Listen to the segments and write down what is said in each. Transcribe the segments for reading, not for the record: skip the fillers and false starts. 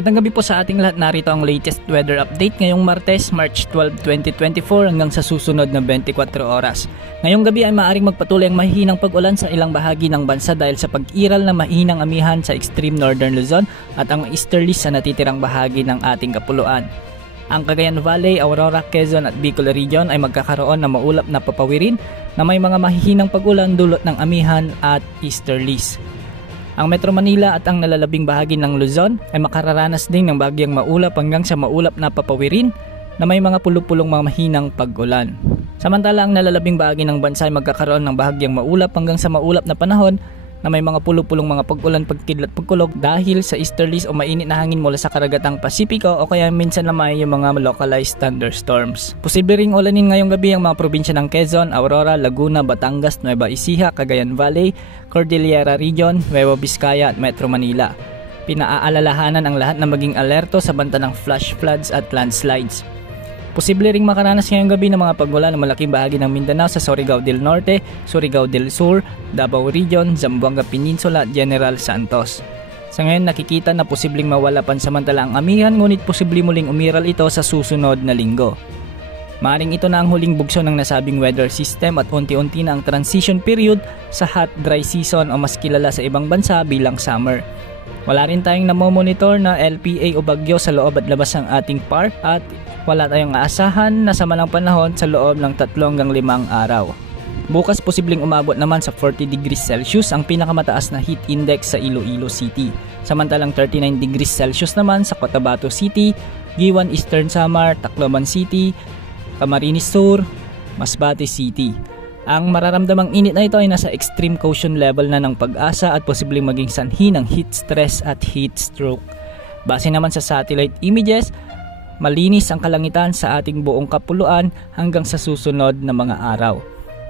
Magandang gabi po sa ating lahat. Narito ang latest weather update ngayong Martes, March 12, 2024 hanggang sa susunod na 24 oras. Ngayong gabi ay maaaring magpatuloy ang mahihinang pag-ulan sa ilang bahagi ng bansa dahil sa pag-iral na mahihinang amihan sa extreme northern Luzon at ang easterlies sa natitirang bahagi ng ating kapuluan. Ang Cagayan Valley, Aurora, Quezon at Bicol Region ay magkakaroon ng maulap na papawirin na may mga mahihinang pag-ulan dulot ng amihan at easterlies. Ang Metro Manila at ang nalalabing bahagi ng Luzon ay makararanas din ng bagyang maulap hanggang sa maulap na papawirin na may mga pulupulong mga mahinang pag-ulan. Samantala ang nalalabing bahagi ng bansa ay magkakaroon ng bahagyang maulap hanggang sa maulap na panahon na may mga pulupulong mga pag-ulan, pagkidlat, pagkulog dahil sa easterlies o mainit na hangin mula sa karagatang Pasipiko o kaya minsan lamang yung mga localized thunderstorms. Posible ring ulanin ngayong gabi ang mga probinsya ng Quezon, Aurora, Laguna, Batangas, Nueva Ecija, Cagayan Valley, Cordillera Region, Nueva Vizcaya at Metro Manila. Pinaaalalahanan ang lahat na maging alerto sa banta ng flash floods at landslides. Posible ring makaranas ngayong gabi ng mga pag-ulan ng malaking bahagi ng Mindanao sa Surigao del Norte, Surigao del Sur, Davao Region, Zamboanga Peninsula at General Santos. Sa ngayon nakikita na posibleng mawala pansamantala ang amihan ngunit posible muling umiral ito sa susunod na linggo. Maaring ito na ang huling bugso ng nasabing weather system at unti-unti na ang transition period sa hot dry season o mas kilala sa ibang bansa bilang summer. Wala rin tayong namomonitor na LPA o bagyo sa loob at labas ng ating park at wala tayong aasahan na samalang panahon sa loob ng 3 hanggang 5 araw. Bukas posibleng umabot naman sa 40 degrees Celsius ang pinakamataas na heat index sa Iloilo City. Samantalang 39 degrees Celsius naman sa Cotabato City, Giwan Eastern Samar, Tacloban City, Camarines Sur, Masbate City. Ang mararamdamang init na ito ay nasa extreme caution level na ng Pag-asa at posibleng maging sanhi ng heat stress at heat stroke. Base naman sa satellite images, malinis ang kalangitan sa ating buong kapuluan hanggang sa susunod na mga araw.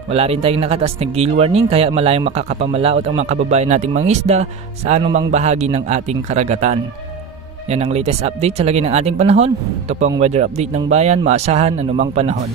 Wala rin tayong nakataas na gale warning kaya malayong makakapamalaot ang mga kababayan nating mangisda sa anumang bahagi ng ating karagatan. Yan ang latest update sa lagay ng ating panahon. Ito po ang weather update ng bayan, maasahan anumang panahon.